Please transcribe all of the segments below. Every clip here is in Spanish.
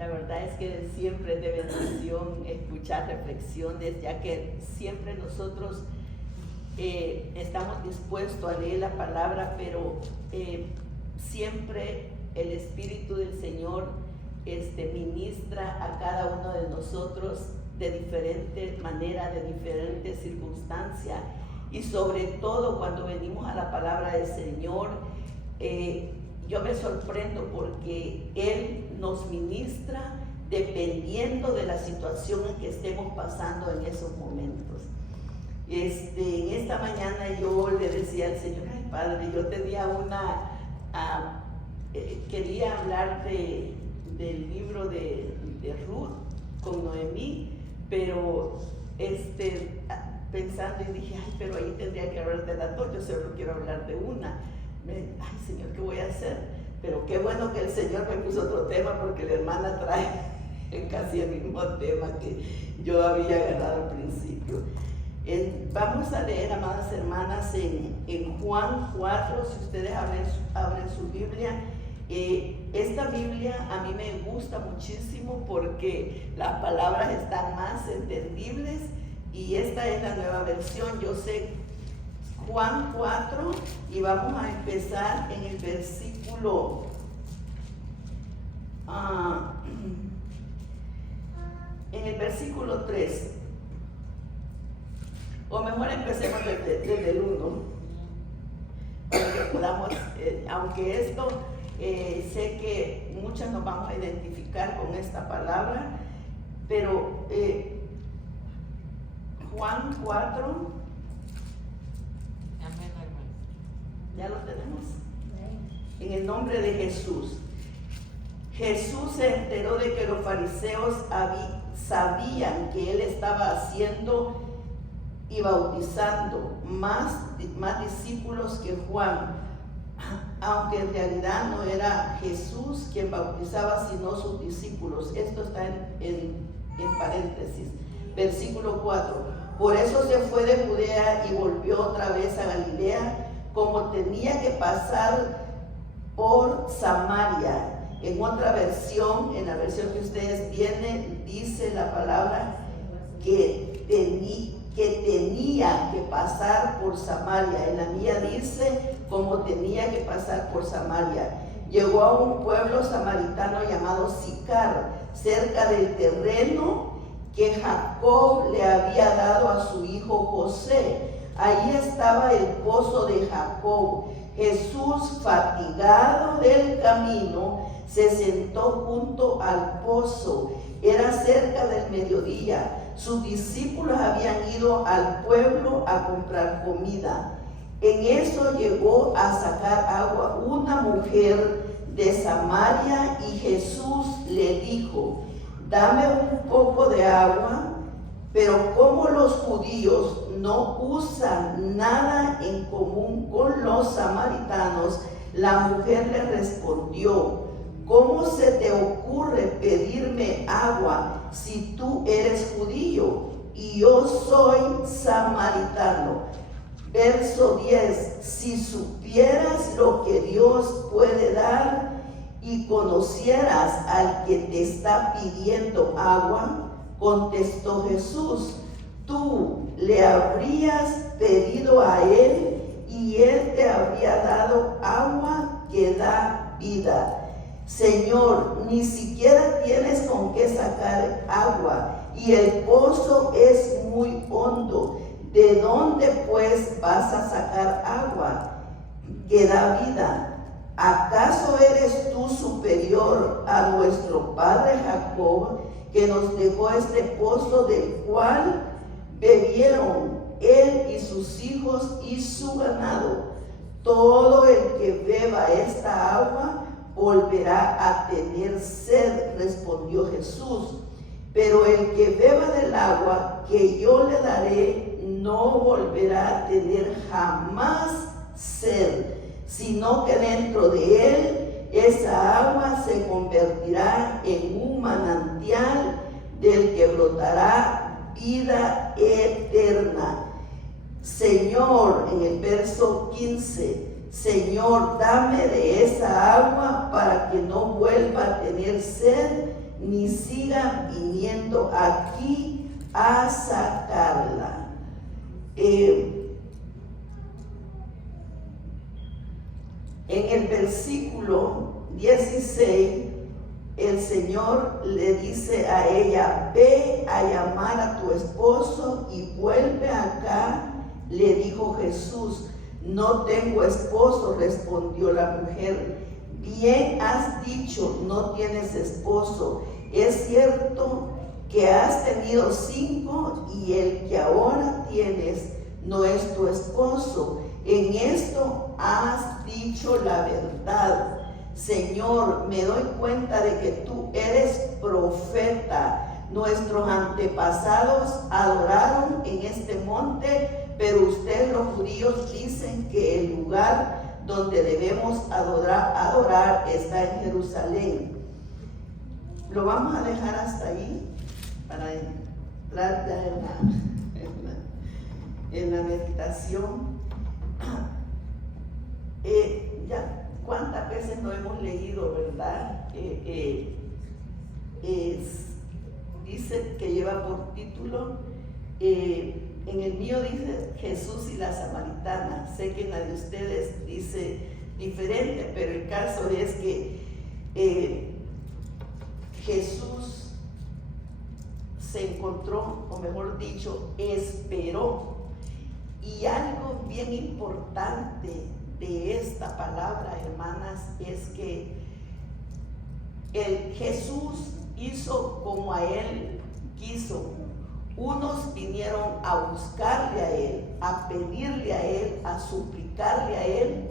La verdad es que siempre es de bendición escuchar reflexiones, ya que siempre nosotros estamos dispuestos a leer la palabra, pero siempre el Espíritu del Señor ministra a cada uno de nosotros de diferente manera, de diferentes circunstancias, y sobre todo cuando venimos a la palabra del Señor, yo me sorprendo porque Él nos ministra dependiendo de la situación en que estemos pasando en esos momentos. En esta mañana yo le decía al Señor: ay Padre, yo tenía quería hablar del libro de Ruth con Noemí, pero pensando, y dije: ay, pero ahí tendría que hablar de las dos, yo solo quiero hablar de una. Ay Señor, ¿qué voy a hacer? Pero qué bueno que el Señor me puso otro tema, porque la hermana trae casi el mismo tema que yo había agarrado al principio. Vamos a leer, amadas hermanas, en Juan 4, si ustedes abren su Biblia. Esta Biblia a mí me gusta muchísimo porque las palabras están más entendibles, y esta es la nueva versión. Yo sé Juan 4, y vamos a empezar en el versículo 3, o mejor empecemos desde el 1, para que podamos, aunque esto sé que muchas nos vamos a identificar con esta palabra, pero Juan 4, ¿ya lo tenemos? En el nombre de Jesús. Jesús se enteró de que los fariseos sabían que él estaba haciendo y bautizando más discípulos que Juan, aunque en realidad no era Jesús quien bautizaba, sino sus discípulos. Esto está en paréntesis. Versículo 4. Por eso se fue de Judea y volvió otra vez a Galilea, como tenía que pasar por Samaria. En otra versión, en la versión que ustedes tienen, dice la palabra que tenía que pasar por Samaria. En la mía dice como tenía que pasar por Samaria. Llegó a un pueblo samaritano llamado Sicar, cerca del terreno que Jacob le había dado a su hijo José. Allí estaba el pozo de Jacob. Jesús, fatigado del camino, se sentó junto al pozo. Era cerca del mediodía. Sus discípulos habían ido al pueblo a comprar comida. En eso llegó a sacar agua una mujer de Samaria, y Jesús le dijo: dame un poco de agua. Pero como los judíos no usan nada en común con los samaritanos, la mujer le respondió: ¿cómo se te ocurre pedirme agua si tú eres judío y yo soy samaritano? Verso 10. Si supieras lo que Dios puede dar y conocieras al que te está pidiendo agua, contestó Jesús, tú le habrías pedido a él y él te habría dado agua que da vida. Señor, ni siquiera tienes con qué sacar agua y el pozo es muy hondo. ¿De dónde pues vas a sacar agua que da vida? ¿Acaso eres tú superior a nuestro padre Jacob, que nos dejó este pozo del cual bebieron él y sus hijos y su ganado? Todo el que beba esta agua volverá a tener sed, respondió Jesús. Pero el que beba del agua que yo le daré no volverá a tener jamás sed, sino que dentro de él esa agua se convertirá en un manantial del que brotará vida eterna. Señor, en el verso 15, Señor, dame de esa agua para que no vuelva a tener sed, ni siga viniendo aquí a sacarla. En el versículo 16, el Señor le dice a ella: ve a llamar a tu esposo y vuelve acá. Le dijo Jesús: no tengo esposo, respondió la mujer. Bien has dicho, no tienes esposo. Es cierto que has tenido 5 y el que ahora tienes no es tu esposo. En esto has dicho la verdad. Señor, me doy cuenta de que tú eres profeta. Nuestros antepasados adoraron en este monte, pero ustedes los judíos dicen que el lugar donde debemos adorar está en Jerusalén. Lo vamos a dejar hasta ahí para entrar ya en la meditación. Ya cuántas veces no hemos leído, ¿verdad? Dice que lleva por título, en el mío dice Jesús y la samaritana. Sé que en la de ustedes dice diferente, pero el caso es que Jesús se encontró, o mejor dicho, esperó. Y algo bien importante de esta palabra, hermanas, es que Jesús hizo como a él quiso. Unos vinieron a buscarle a él, a pedirle a él, a suplicarle a él,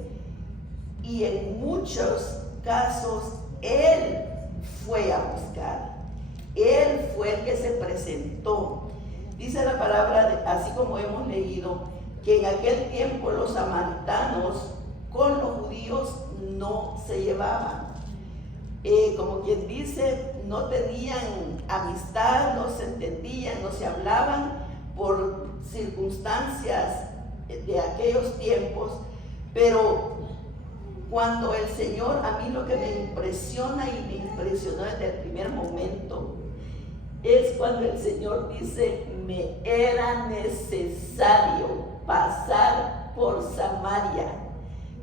y en muchos casos él fue a buscar. Él fue el que se presentó. Dice la palabra, así como hemos leído, que en aquel tiempo los samaritanos con los judíos no se llevaban. Como quien dice, no tenían amistad, no se entendían, no se hablaban por circunstancias de aquellos tiempos. Pero cuando el Señor, a mí lo que me impresiona y me impresionó desde el primer momento, es cuando el Señor dice: me era necesario pasar por Samaria.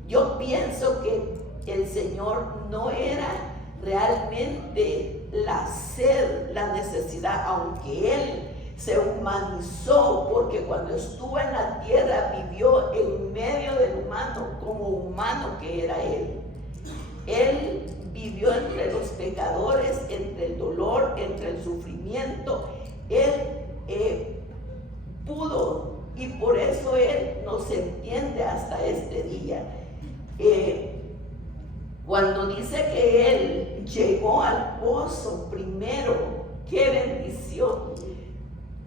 Yo pienso que el Señor no era realmente la sed, la necesidad, aunque Él se humanizó, porque cuando estuvo en la tierra vivió en medio del humano, como humano que era Él. Él vivió entre los pecadores, entre el dolor, entre el sufrimiento. Él pudo, y por eso Él nos entiende hasta este día. Cuando dice que Él llegó al pozo primero, qué bendición.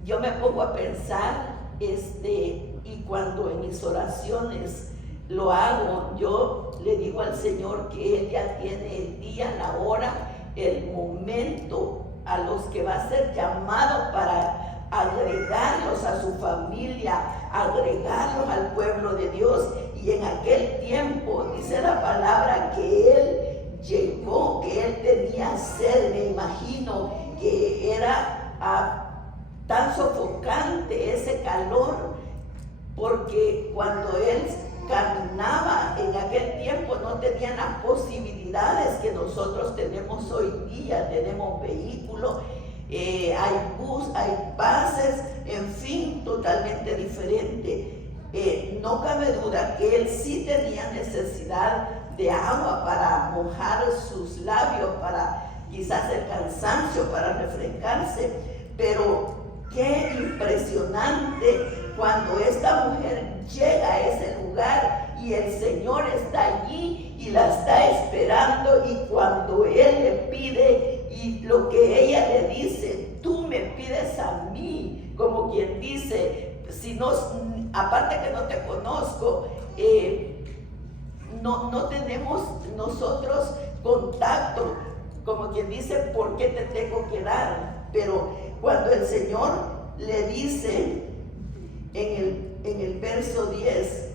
Yo me pongo a pensar, y cuando en mis oraciones lo hago, yo le digo al Señor que Él ya tiene el día, la hora, el momento a los que va a ser llamado para agregarlos a su familia, agregarlos al pueblo de Dios. Y en aquel tiempo dice la palabra que Él llegó, que Él tenía sed. Me imagino que era tan sofocante ese calor, porque cuando Él caminaba en aquel tiempo no tenían las posibilidades que nosotros tenemos hoy día. Tenemos vehículos, hay bus, hay buses, en fin, totalmente diferente. No cabe duda que Él sí tenía necesidad de agua para mojar sus labios, para quizás el cansancio, para refrescarse. Pero qué impresionante cuando esta mujer llega a ese lugar y el Señor está allí y la está esperando, y cuando Él le pide, y lo que ella le dice: tú me pides a mí, como quien dice, si no, aparte que no te conozco, no tenemos nosotros contacto, como quien dice, ¿por qué te tengo que dar? Pero cuando el Señor le dice en el verso 10,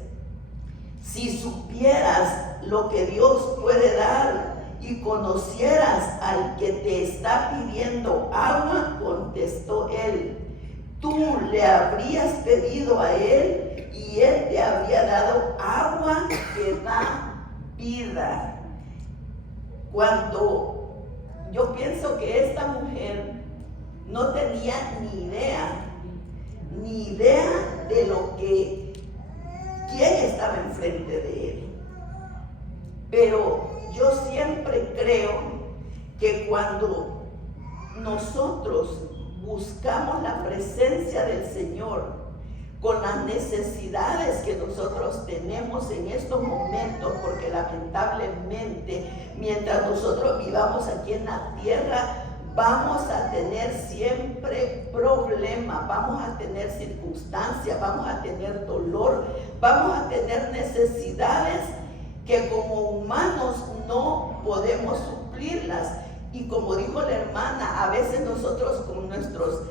Si supieras lo que Dios puede dar y conocieras al que te está pidiendo agua, contestó él, tú le habrías pedido a él y él te habría dado agua que da vida. Cuando yo pienso que esta mujer no tenía ni idea de lo que quién estaba enfrente de él. Pero yo siempre creo que cuando nosotros buscamos la presencia del Señor con las necesidades que nosotros tenemos en estos momentos, porque lamentablemente mientras nosotros vivamos aquí en la tierra, vamos a tener siempre problemas, vamos a tener circunstancias, vamos a tener dolor, vamos a tener necesidades que como humanos no podemos suplirlas. Y como dijo la hermana, a veces nosotros con nuestros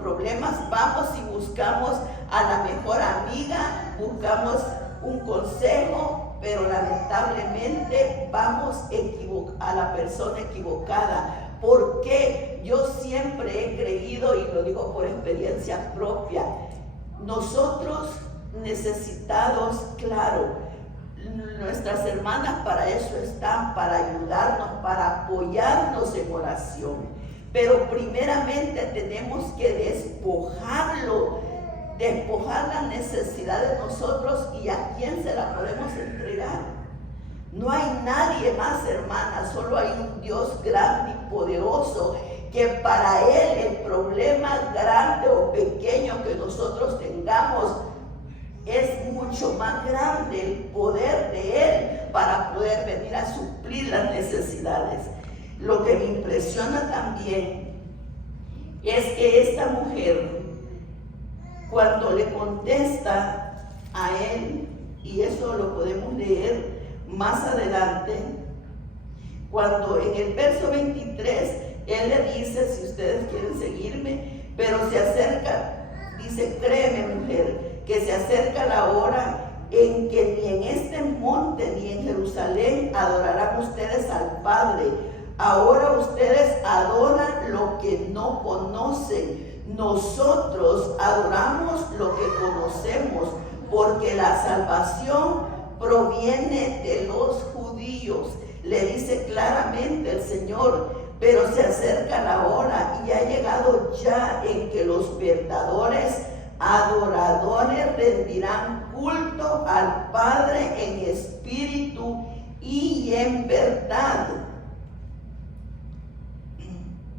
problemas vamos y buscamos a la mejor amiga, buscamos un consejo, pero lamentablemente vamos a la persona equivocada. Porque yo siempre he creído, y lo digo por experiencia propia, nosotros necesitados, claro, nuestras hermanas para eso están, para ayudarnos, para apoyarnos en oración. Pero primeramente tenemos que despojar la necesidad de nosotros. ¿Y a quién se la podemos entregar? No hay nadie más, hermana, solo hay un Dios grande y poderoso, que para Él el problema grande o pequeño que nosotros tengamos es mucho más grande el poder de Él para poder venir a suplir las necesidades. Lo que me impresiona también es que esta mujer, cuando le contesta a él, y eso lo podemos leer más adelante, cuando en el verso 23 él le dice, si ustedes quieren seguirme, pero se acerca, dice, créeme mujer, que se acerca la hora en que ni en este monte ni en Jerusalén adorarán ustedes al Padre. Ahora ustedes adoran lo que no conocen. Nosotros adoramos lo que conocemos, porque la salvación proviene de los judíos. Le dice claramente el Señor, pero se acerca la hora y ha llegado ya en que los verdaderos adoradores rendirán culto al Padre en espíritu y en verdad.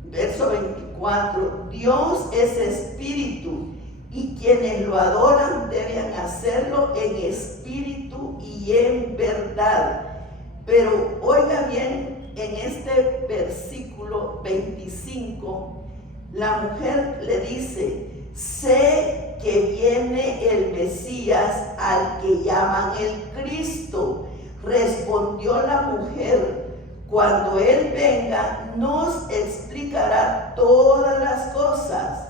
Verso 24, Dios es espíritu y quienes lo adoran deben hacerlo en espíritu y en verdad. Pero oiga bien, en este versículo 25, la mujer le dice, sé que viene el Mesías al que llaman el Cristo. Respondió la mujer, cuando Él venga nos explicará todas las cosas.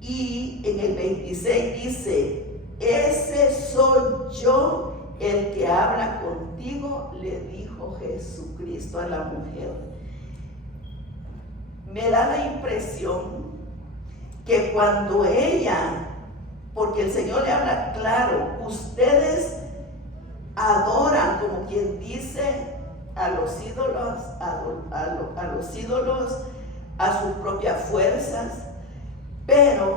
Y en el 26 dice, ese soy yo el que habla contigo, le dijo Jesucristo a la mujer. Me da la impresión que cuando ella, porque el Señor le habla claro, ustedes adoran, como quien dice, a los ídolos, a los ídolos, a sus propias fuerzas, pero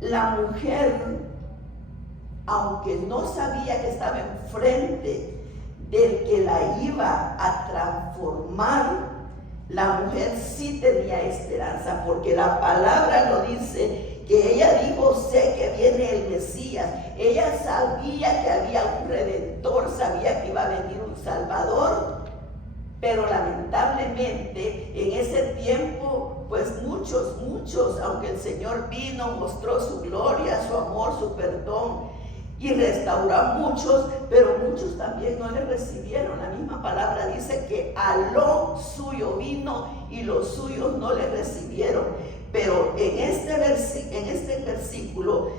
la mujer, aunque no sabía que estaba enfrente del que la iba a transformar, la mujer sí tenía esperanza, porque la palabra lo dice, que ella dijo, sé que viene el Mesías. Ella sabía que había un Redentor, sabía que iba a venir un Salvador, pero lamentablemente en ese tiempo, pues muchos, aunque el Señor vino, mostró su gloria, su amor, su perdón, y restauró a muchos, pero muchos también no le recibieron. La misma palabra dice que a lo suyo vino y los suyos no le recibieron. Pero en este versículo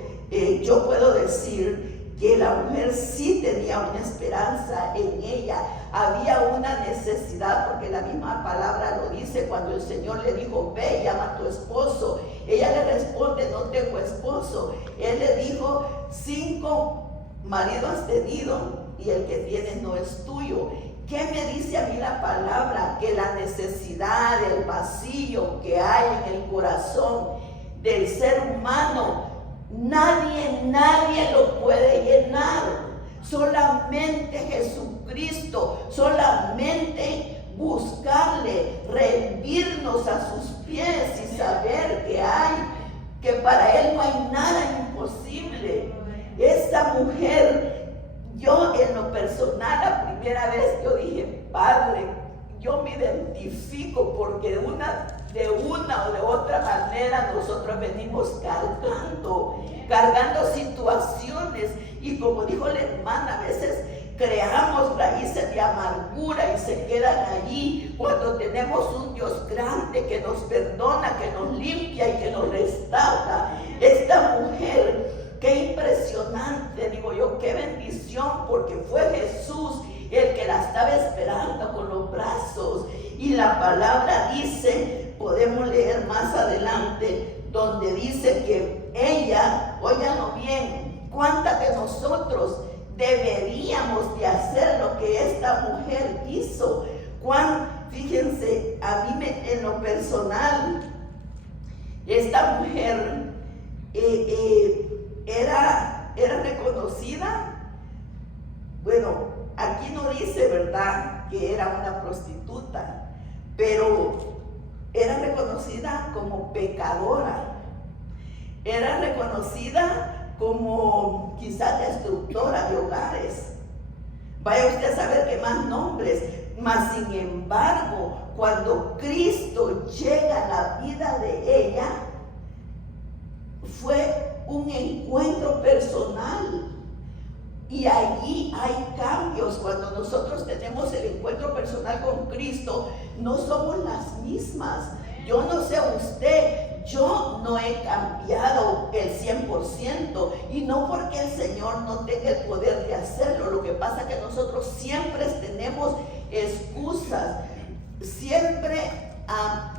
yo puedo decir que la mujer sí tenía una esperanza en ella. Había una necesidad, porque la misma palabra lo dice cuando el Señor le dijo, ve y llama a tu esposo. Ella le responde, no tengo esposo. Él le dijo, 5 maridos has tenido y el que tienes no es tuyo. ¿Qué me dice a mí la palabra? Que la necesidad, el vacío que hay en el corazón del ser humano, nadie lo puede llenar. Solamente Jesucristo, solamente buscarle, rendirnos a sus pies y saber que para Él no hay nada imposible. Esta mujer, yo en lo personal, la primera vez yo dije, Padre, yo me identifico porque de una o de otra manera nosotros venimos cargando situaciones, y como dijo la hermana, a veces creamos raíces de amargura y se quedan allí cuando tenemos un Dios grande que nos perdona, que nos limpia y que nos restaura. Esta mujer, qué impresionante, digo yo, qué bendición, porque fue Jesús el que la estaba esperando con los brazos. Y la palabra dice, podemos leer más adelante, donde dice que ella, óiganlo bien, ¿cuántas de nosotros deberíamos de hacer lo que esta mujer hizo? Fíjense, a mí en lo personal, esta mujer era reconocida. Bueno, aquí no dice, ¿verdad?, que era una prostituta, pero era reconocida como pecadora, era reconocida como quizás destructora de hogares. Vaya usted a saber qué más nombres. Mas sin embargo, cuando Cristo llega a la vida de ella, fue un encuentro personal. Y allí hay cambios. Cuando nosotros tenemos el encuentro personal con Cristo, no somos las mismas. Yo no sé usted, yo no he cambiado el 100%, y no porque el Señor no tenga el poder de hacerlo. Lo que pasa es que nosotros siempre tenemos excusas. Siempre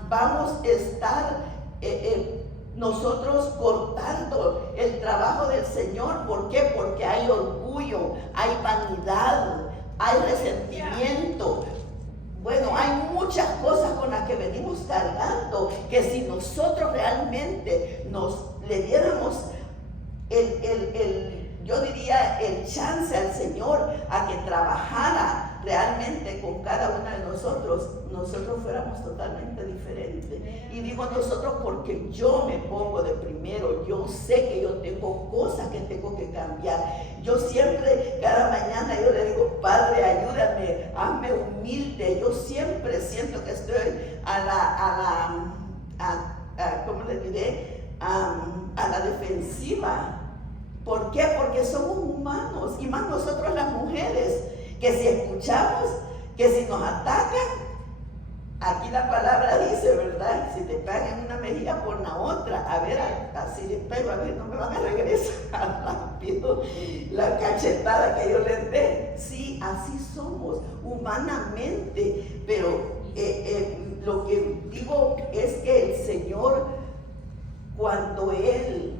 vamos a estar nosotros cortando el trabajo del Señor. ¿Por qué? Porque hay orgullo, hay vanidad, hay resentimiento. Bueno, hay muchas cosas con las que venimos cargando, que si nosotros realmente le diéramos yo diría, el chance al Señor a que trabajara realmente con cada una de nosotros fuéramos totalmente diferentes. Y digo nosotros porque yo me pongo de primero. Yo sé que yo tengo cosas que tengo que cambiar. Yo siempre, cada mañana yo le digo, Padre, ayúdame, hazme humilde. Yo siempre siento que estoy ¿cómo le diré? A la defensiva. ¿Por qué? Porque somos humanos, y más nosotros las mujeres, que si escuchamos, que si nos atacan, aquí la palabra dice, ¿verdad? Si te pegan en una mejilla, por la otra. A ver, así les pego, a ver, no me van a regresar rápido la cachetada que yo les dé. Sí, así somos, humanamente. Pero lo que digo es que el Señor, cuando Él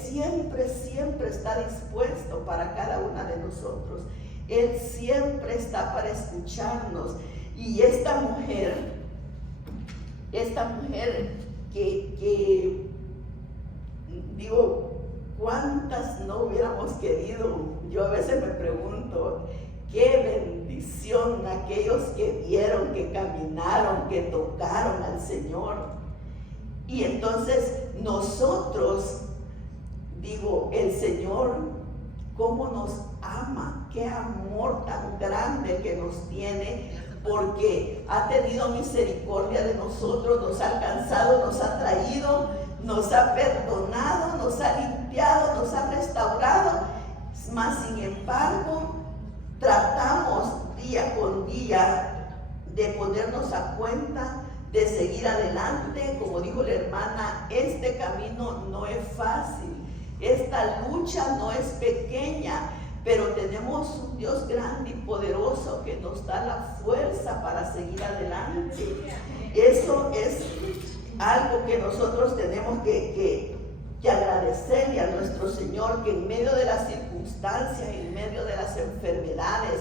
siempre está dispuesto para cada una de nosotros. Él siempre está para escucharnos. Y esta mujer que digo, ¿cuántas no hubiéramos querido? Yo a veces me pregunto, qué bendición aquellos que vieron, que caminaron, que tocaron al Señor. Y entonces nosotros, digo, el Señor, cómo nos ama, qué amor tan grande que nos tiene, porque ha tenido misericordia de nosotros, nos ha alcanzado, nos ha traído, nos ha perdonado, nos ha limpiado, nos ha restaurado. Mas sin embargo, tratamos día con día de ponernos a cuenta, de seguir adelante. Como dijo la hermana, este camino no es fácil. Esta lucha no es pequeña, pero tenemos un Dios grande y poderoso que nos da la fuerza para seguir adelante. Eso es algo que nosotros tenemos que agradecerle a nuestro Señor, que en medio de las circunstancias, en medio de las enfermedades,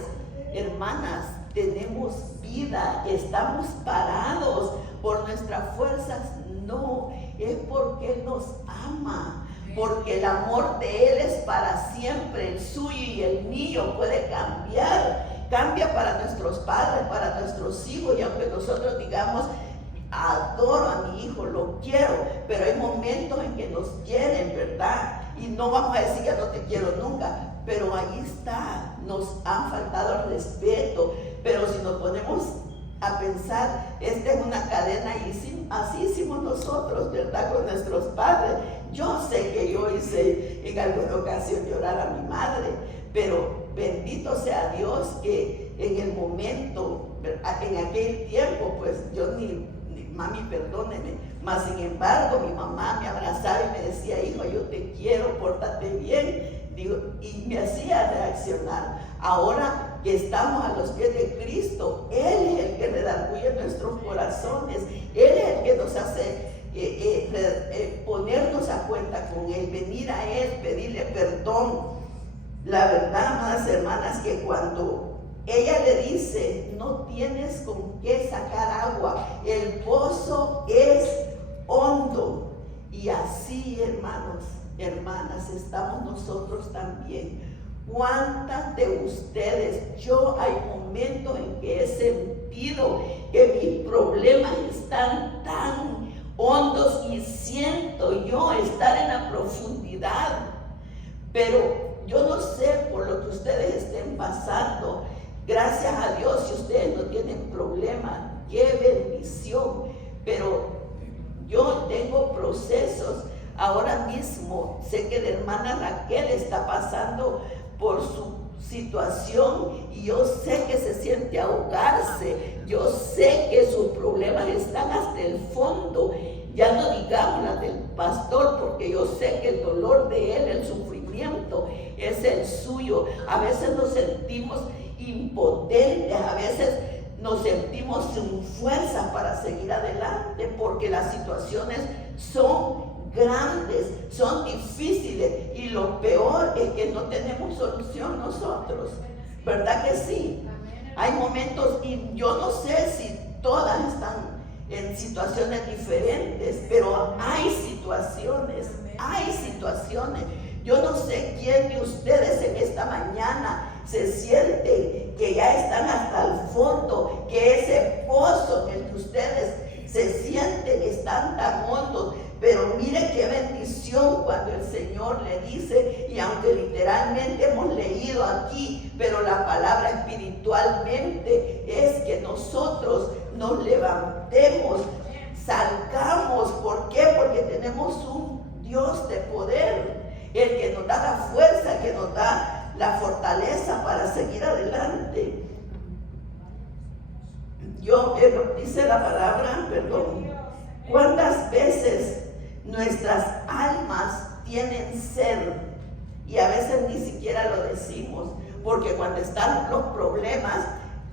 hermanas, tenemos vida, estamos parados por nuestras fuerzas. No, es porque Él nos ama, porque el amor de Él es para siempre, el suyo y el mío puede cambiar. Cambia para nuestros padres, para nuestros hijos, y aunque nosotros digamos, adoro a mi hijo, lo quiero, pero hay momentos en que nos hieren, ¿verdad? Y no vamos a decir que no te quiero nunca, pero ahí está, nos han faltado el respeto. Pero si nos ponemos a pensar, esta es una cadena y así hicimos nosotros, ¿verdad? Con nuestros padres. Yo sé que yo hice en alguna ocasión llorar a mi madre, pero bendito sea Dios que en el momento, en aquel tiempo, pues yo ni mami, perdóneme, mas sin embargo mi mamá me abrazaba y me decía, hijo, yo te quiero, pórtate bien, digo, y me hacía reaccionar. Ahora que estamos a los pies de Cristo, Él es el que redarguye nuestros corazones, Él es el que nos hace ponernos a cuenta con Él, venir a Él, pedirle perdón. La verdad, amadas hermanas, que cuando ella le dice, no tienes con qué sacar agua, el pozo es hondo. Y así, hermanos, hermanas, estamos nosotros también. ¿Cuántas de ustedes? Yo hay momentos en que he sentido que mis problemas están tan hondos y siento yo estar en la profundidad, pero yo no sé por lo que ustedes estén pasando. Gracias a Dios, si ustedes no tienen problema, qué bendición. Pero yo tengo procesos. Ahora mismo sé que la hermana Raquel está pasando por su situación y yo sé que se siente ahogarse. Yo sé que sus problemas están hasta el fondo. Ya no digamos las del pastor, porque yo sé que el dolor de él, el sufrimiento, es el suyo. A veces nos sentimos impotentes, a veces nos sentimos sin fuerza para seguir adelante, porque las situaciones son grandes, son difíciles, y lo peor es que no tenemos solución nosotros, ¿verdad que sí? Hay momentos, y yo no sé si todas están en situaciones diferentes, pero hay situaciones. Yo no sé quién de ustedes en esta mañana se siente que ya están hasta el fondo, que ese pozo en el que ustedes se sienten están tan hondos. Pero mire qué bendición cuando el Señor le dice, y aunque literalmente hemos leído aquí, pero la palabra espiritualmente es que nosotros nos levantemos, salgamos. ¿Por qué? Porque tenemos un Dios de poder, el que nos da la fuerza, que nos da la fortaleza para seguir adelante. Dice la palabra, ¿cuántas veces nuestras almas tienen sed? Y a veces ni siquiera lo decimos, porque cuando están los problemas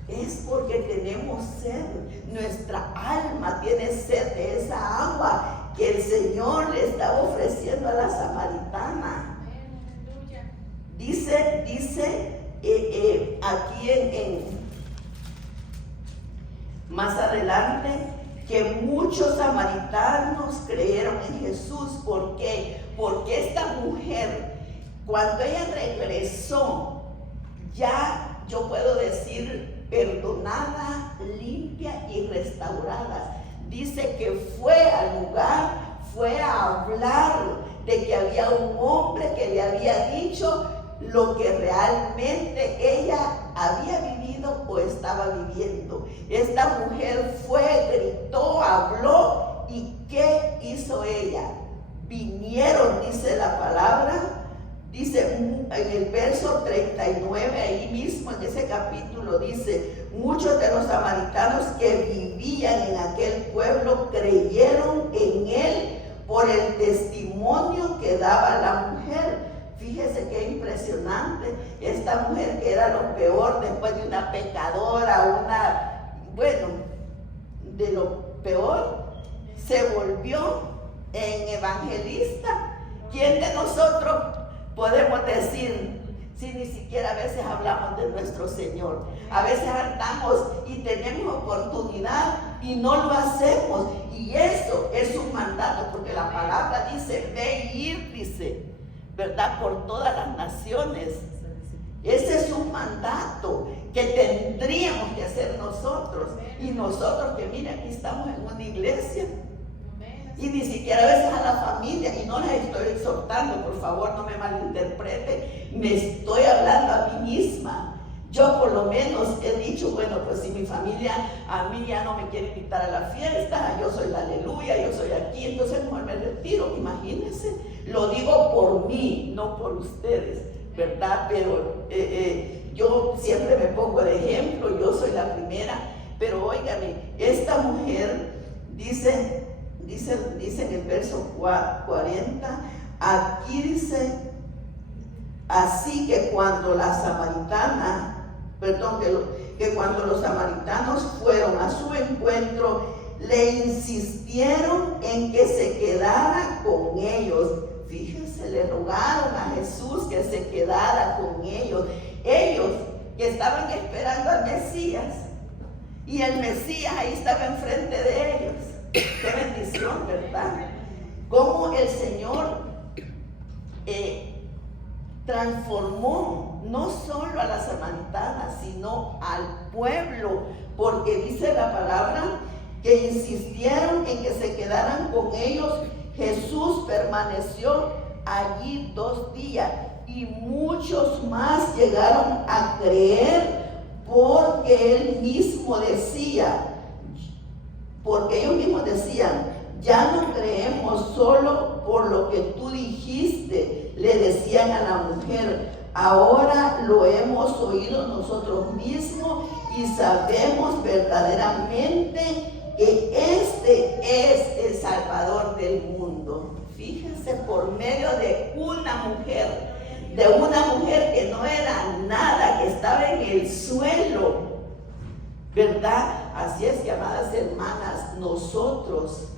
es porque tenemos sed. Nuestra alma tiene sed de esa agua que el Señor le estaba ofreciendo a la samaritana. Dice aquí más adelante, que muchos samaritanos creyeron en Jesús. ¿Por qué? Porque esta mujer, cuando ella regresó, ya yo puedo decir perdonada, limpia y restaurada. Dice que fue al lugar, fue a hablar de que había un hombre que le había dicho lo que realmente ella había vivido o estaba viviendo. Esta mujer fue, gritó, habló, ¿y qué hizo ella? Vinieron, dice la palabra, dice en el verso 39, ahí mismo en ese capítulo, dice, muchos de los samaritanos que vivían en aquel pueblo creyeron en él por el testimonio que daba la mujer. fíjese qué impresionante, esta mujer que era lo peor después de una pecadora, de lo peor, se volvió en evangelista. ¿Quién de nosotros podemos decir, si ni siquiera a veces hablamos de nuestro Señor? A veces andamos y tenemos oportunidad y no lo hacemos. Y eso es un mandato, porque la palabra dice, ve y ir, dice, ¿verdad? Por todas las naciones. Ese es un mandato que tendríamos que hacer nosotros. Y nosotros que, mira, aquí estamos en una iglesia. Y ni siquiera a veces a la familia, y no las estoy exhortando, por favor no me malinterprete, me estoy hablando a mí misma. Yo por lo menos he dicho, bueno, pues si mi familia a mí ya no me quiere invitar a la fiesta, yo soy la aleluya, yo soy aquí, entonces mejor me retiro. Imagínense, lo digo por mí, no por ustedes, ¿verdad? Pero yo siempre me pongo de ejemplo, yo soy la primera, pero óigame, esta mujer dice en el verso 40, aquí dice, así que cuando cuando los samaritanos fueron a su encuentro, le insistieron en que se quedara con ellos. Fíjense, le rogaron a Jesús que se quedara con ellos. Ellos que estaban esperando al Mesías, y el Mesías ahí estaba enfrente de ellos. Qué bendición, ¿verdad? Cómo el Señor transformó no solo a la samaritana, sino al pueblo, porque dice la palabra que insistieron en que se quedaran con ellos. Jesús permaneció allí 2 días y muchos más llegaron a creer, porque ellos mismos decían, ya no creemos solo por lo que tú dijiste, le decían a la mujer, ahora lo hemos oído nosotros mismos y sabemos verdaderamente que este es el Salvador del mundo. Fíjense, por medio de una mujer que no era nada, que estaba en el suelo, ¿verdad? Así es que, amadas hermanas, nosotros,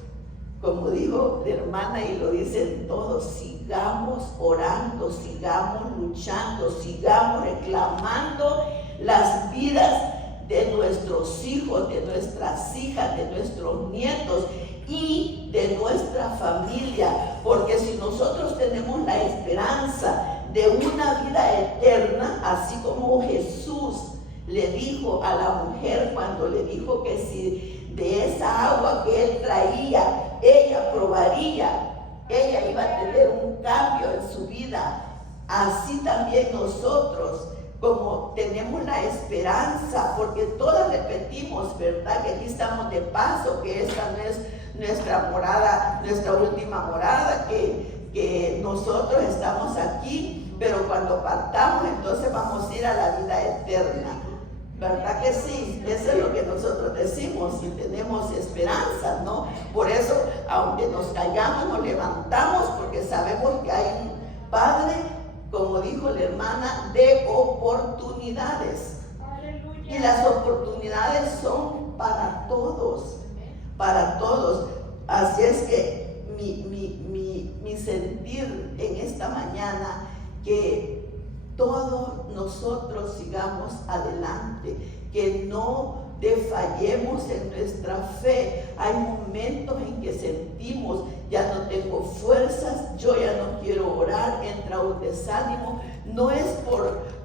como dijo la hermana y lo dicen todos, sigamos orando, sigamos luchando, sigamos reclamando las vidas de nuestros hijos, de nuestras hijas, de nuestros nietos y de nuestra familia, porque si nosotros tenemos la esperanza de una vida eterna, así como Jesús le dijo a la mujer cuando le dijo que si de esa agua que él traía, ella probaría, ella iba a tener un cambio en su vida. Así también nosotros, como tenemos la esperanza, porque todas repetimos, ¿verdad? Que aquí estamos de paso, que esta no es nuestra morada, nuestra última morada, que nosotros estamos aquí, pero cuando partamos entonces vamos a ir a la vida eterna. ¿Verdad que sí? Eso es lo que nosotros decimos y tenemos esperanza, ¿no? Por eso, aunque nos caigamos, nos levantamos, porque sabemos que hay un Padre, como dijo la hermana, de oportunidades. Y las oportunidades son para todos, para todos. Así es que mi sentir en esta mañana, que todos nosotros sigamos adelante, que no desfallemos en nuestra fe. Hay momentos en que sentimos, ya no tengo fuerzas, yo ya no quiero orar, entra un desánimo. No es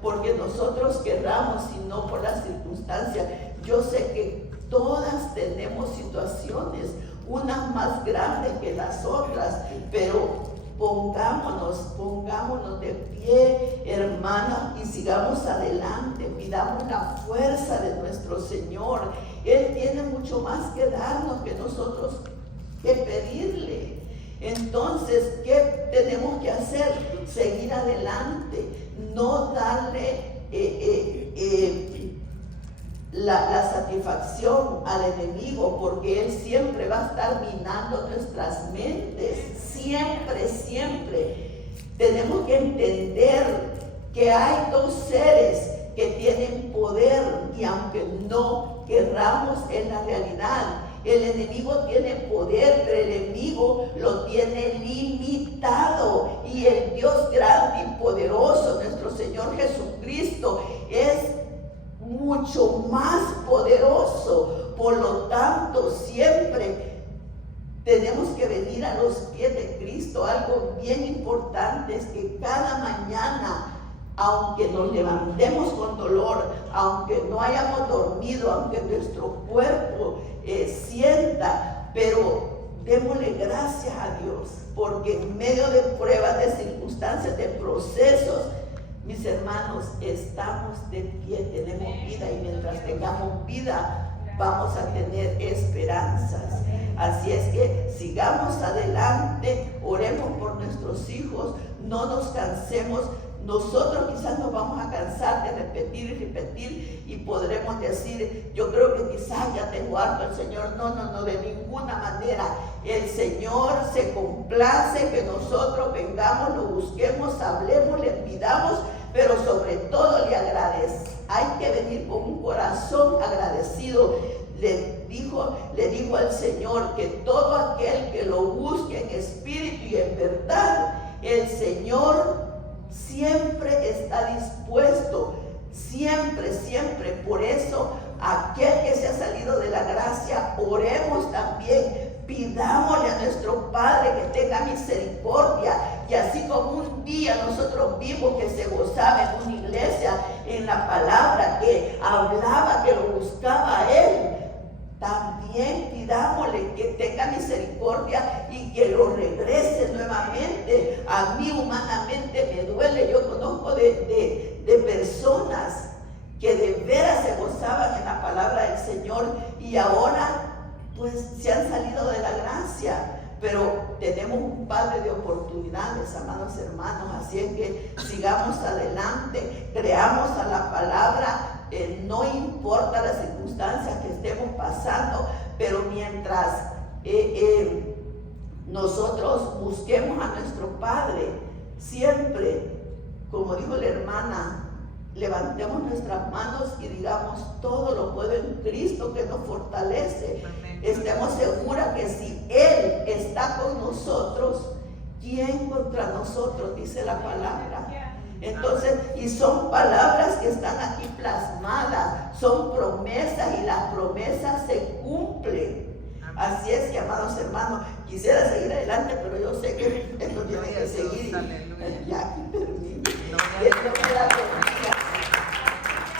porque nosotros querramos, sino por las circunstancias. Yo sé que todas tenemos situaciones, unas más grandes que las otras, pero pongámonos de pie, hermanas, y sigamos adelante, pidamos la fuerza de nuestro Señor. Él tiene mucho más que darnos que nosotros que pedirle. Entonces, ¿qué tenemos que hacer? Seguir adelante, no darle la satisfacción al enemigo, porque él siempre va a estar minando nuestras mentes, siempre. tenemos que entender que hay dos seres que tienen poder y aunque no querramos en la realidad, el enemigo tiene poder, pero el enemigo lo tiene limitado. Y el Dios grande y poderoso, nuestro Señor Jesucristo, es mucho más poderoso. Por lo tanto, siempre tenemos que venir a los pies de Cristo. Algo bien importante es que cada mañana, aunque nos levantemos con dolor, aunque no hayamos dormido, aunque nuestro cuerpo sienta, pero démosle gracias a Dios, porque en medio de pruebas, de circunstancias, de procesos, mis hermanos, estamos de pie, tenemos vida, y mientras tengamos vida vamos a tener esperanzas. Así es que sigamos adelante, oremos por nuestros hijos, no nos cansemos. Nosotros quizás nos vamos a cansar de repetir y repetir y podremos decir, yo creo que quizás ya tengo harto el Señor. No, de ninguna manera. El Señor se complace que nosotros vengamos, lo busquemos, hablemos, le pidamos, pero sobre todo le agradezcamos. Hay que venir con un corazón agradecido. Le dijo al Señor que todo aquel que lo busque en espíritu y en verdad, el Señor siempre está dispuesto, siempre. Por eso, aquel que se ha salido de la gracia, oremos también, pidámosle a nuestro Padre que tenga misericordia, y así como un día nosotros vimos que se gozaba en una iglesia, en la palabra, que hablaba, que lo buscaba a Él, también pidámosle que tenga misericordia y que lo regrese nuevamente. A mí humanamente me duele. Yo conozco de personas que de veras se gozaban en la palabra del Señor y ahora pues se han salido de la gracia. Pero tenemos un Padre de oportunidades, amados hermanos, así es que sigamos adelante, creamos a la palabra. No importa las circunstancias que estemos pasando, pero mientras nosotros busquemos a nuestro Padre, siempre, como dijo la hermana, levantemos nuestras manos y digamos, todo lo puedo en Cristo que nos fortalece. Estemos seguras que si Él está con nosotros, ¿quién contra nosotros? Dice la palabra. Entonces, y son palabras que están aquí plasmadas, son promesas y las promesas se cumplen. Así es que, amados hermanos, quisiera seguir adelante, pero yo sé que esto tiene que seguir. Ya, termino.